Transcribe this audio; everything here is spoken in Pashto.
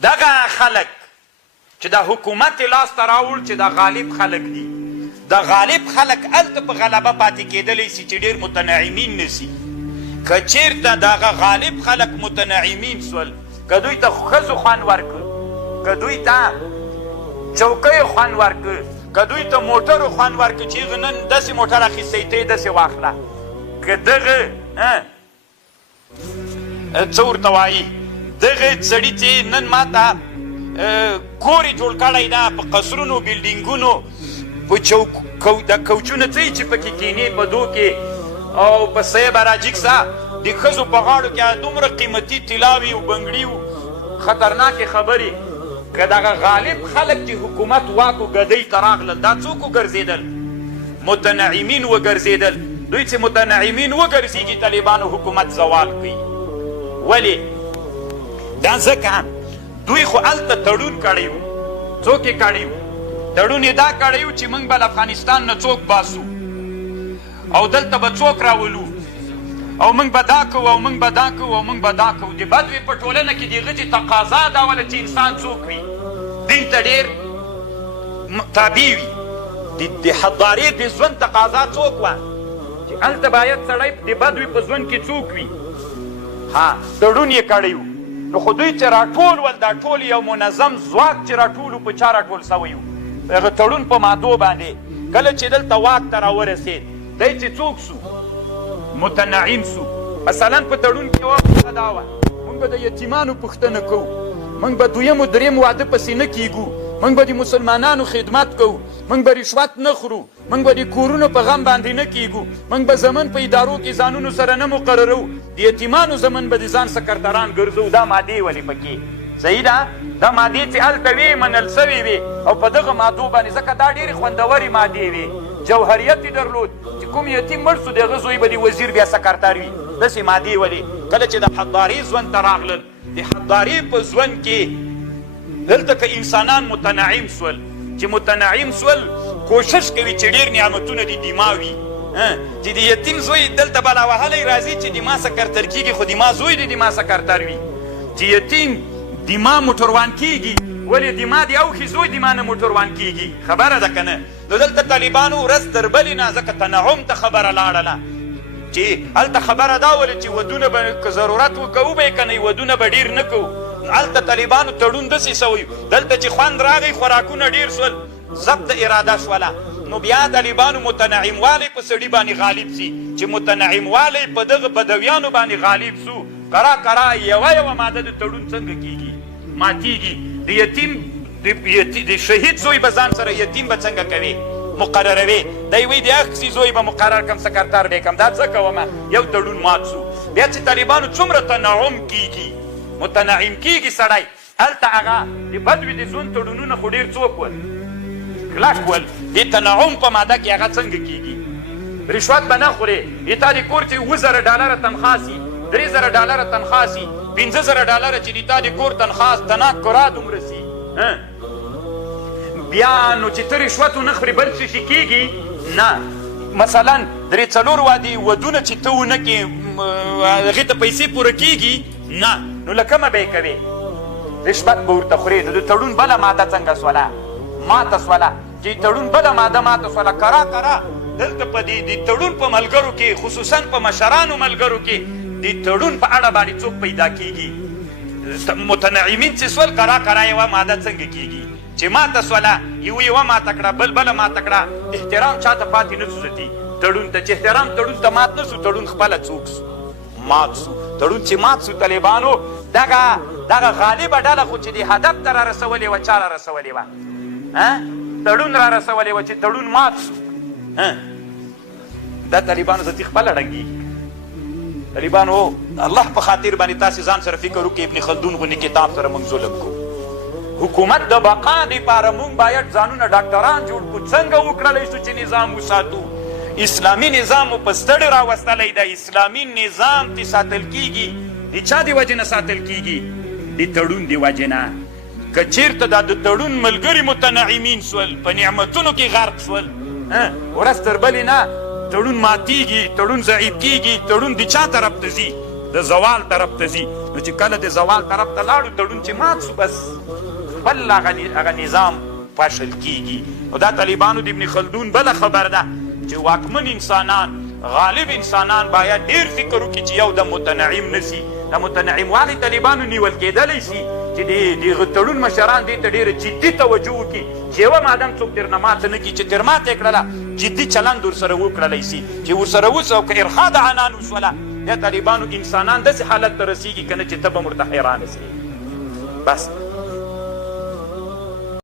دغه خلک چې د حکومت لاس ته راوړ چې د غالب خلک دي، د غالب خلک هلته په غلبه پاتې کېدلی سي چې ډېر متنعمین نه سي. که چېرته دغه غالب خلک متنعمین سول، که دوی ته ښځو خوند ورکړه، که دوی ته چوکیو خوند ورکړه، که دوی ته موټرو خوند ورکړه چې هغه نن داسې موټر اخیستی ته یې داسې واخله، که دغه څه ورته وایي دغه سړي چې نن ما ته کور یې جوړ کړی ده په قصرونو بلډینګونو په د کوچونه څه چې پکې کینې په دو کې او په صیب راجیک سه د ښځو په غاړو کې دومره قیمتي طلاوي او بنګړي او خطرناکې خبرې. که دغه غالب خلک چې حکومت واک و ګدۍ ته راغلل، دا څوک وګرځېدل؟ متنعمین وګرځېدل. دوی چې متنعمین وګرځېږي طالبانو حکومت زوال کوي. ولې؟ دا ځکه دوی خو هلته تړون کړی و. څوک یې کړی و؟ تړون یې دا کړی و چې موږ به له افغانستان نه څوک باسو او دلته به څوک راولو او موږ به دا کوو او موږ به دا کوو او موږ به دا کوو. د بدوي په ټولنه کې د هغه چې تقاضا دا وله چې انسان څوک وي، دین ته ډېر تابع وي. د حضارې د ژوند تقاضا څوک وه چې هلته باید سړی د بدوي په ژوند کې څوک وي. تړون یې کړی و. نو خو دوی چې راټول ول، دا ټول یو منظم ځواک چې راټول و، په چا راټول سوی و؟ هغه تړون په مادو باندې. کله چې دلته واک ته راورسېد، دی چې څوک سو؟ متنعم سو. مثلا په تړون کې یوه دا وه، موږ به د یتیمانو پوښتنه کوو، موږ به دویم و دریم واده پسې نه کیږو، موږ به د مسلمانانو خدمت کوو، موږ به رشوت نه خورو، موږ به د کورونو په غم باندې نه کیږو، موږ به زمن په ادارو کې ځانونو سره نه مقررو، د یتیمانو زمن به د ځان سکرتران ګرځو. دا مادې ولې پکې؟ صحیح ده؟ دا مادې چې هلته وې منل سوې وې او په دغه مادو باندې، ځکه دا ډېرې خوندورې مادې وې، جوهریت یې درلود چې کوم یتیم مړ سو د هغه زوی به د وزیر بیا سکرتر وي. داسې مادې ولې؟ کله چې د حضارې ژوند ته راغلل، د حضارې په ژوند کې دلته که انسانان متنعم سول، چې متنعم سول کوشش کوي چې ډېر نعمتونه د دما وي، چې د یتیم زوی دلته بلا وهلی راځي چې دما سکرتر کېږي، خو دما زوی د دما سکرتر وي. چې یتیم دما موټروان کېږي، ولې دما د اوښې زوی دما نه موټروان کېږي. خبره ده که نه؟ نو دلته طالبانو ورځ تر بلې نه، ځکه تنعم ته خبره لاړله چې هلته خبره دا ولې چې ودونه به که ضرورت وکوو به یې که نه، ودونه به ډېر نه کوو. هلته طالبانو تړون داسې سوی، دلته چې خوند راغی خوراکونه ډېر سول، ضبط اراده شوله. نو بیا طالبانو متنعم والی په سړي باندې غالب سي، چې متنعم والی په دغه بدویانو باندې غالب سو. کرا یوه ماده د تړون څنګه کیږي؟ ماتیږي. د یتیم د شهید زوی به ځان سره یتیم به څنګه کوي؟ مقرروي. دی وایي د اخسي زوی به مقرر کم، سکرتر به کم. دا څه کومه؟ یو تړون مات سو. بیا چې طالبانو څومره تنعم کیږي، متنعم کیږي سړی، هلته هغه د بدوي د ژوند تړونونه خو ډېر څوک ول؟ کلک ول. د تنعم په ماده کې هغه څنګه کیږي؟ رشوت به نه خورې. د تا د کور چې 2000 $، تنخوا سي 3000 $، تنخوا سي 5000 $، چې د تا د کور تنخوا تناک کرا دومره سي. بیا نو چې ته رشوت ونه خورې بل څه شي کېږي؟ نه. مثلا 3-4 ودونه چې ته ونه کړې هغې ته پیسې پوره کېږي؟ نه. نو له کومه به یې کوې؟ رشوت به ورته خورې. د تړون بله ماده څنګه سوله؟ ماته سوله. چې تړون بله ماده ماته سوله. کرا دلته په د تړون په ملګرو کې، خصوصا په مشرانو ملګرو کې، د تړون په اړه باندې څوک پیدا کېږي؟ متنعمین چې سول، کرا یوه ماده څنګه کېږي؟ چې ماته سوله، یوه ماته کړه، بله ماته کړه. احترام چاته پاتې نه سو ځتي تړون ته، چې احترام تړون ته مات نه سو، تړون خپله څوک سو؟ مات سو. تړون چې مات سو، طالبانو دغه غالبه ډله خو چې د هدف ته را رسولې وه، چا را رسولې وه؟ تړون را رسولې وه چې تړون مات سو. دا طالبانو ذاتي خپله ړنګېږي. طالبانو الله په خاطر باندې تاسې ځان سره فکر وکړئ، ابن خلدون غوندې کتاب سره موږ ظلم کوو. حکومت د بقا دپاره موږ باید ځانونه ډاکټران جوړ کړو. څنګه وکړلی شو چې نظام وساتو؟ اسلامي نظام مو په ستړې راوستلی ده. اسلامي نظام تی ساتل کېږي، د چا د وجې نه ساتل کېږي؟ د تړون د وجې نه. که چېرته دا د تړون ملګري متنعمین سول، په نعمتونو کې غرق سول، ورځ تر بلې نه تړون ماتیږي، تړون ضعیف کېږي. تړون د چا طرف ته ځي؟ د زوال طرف ته ځي. نو چې کله د زوال طرف ته لاړو تړون چې مات سو بس خپل هغه نظام فشل کیږي. او دا طالبانو د ابن خلدون بله خبر ده چې واکمن انسانان غالب انسانان باید ډیر فکر وکړي چې یو د متنعم نسی. د متنعم والی طالبانو نیول کېدلی شي چې دغه تړون مشران دې ته ډېره جدي توجه وکړي چې یوه مادام څوک درنه ماته نه کړي چې تر ماته یې کړله جدي چلند ورسره وکړلی شي چې ورسره اوس او که ارخا د عنان وشوله بیا طالبانو انسانان داسې حالت ته رسېږي که نه چې ته به ورته حیرانه شي. بس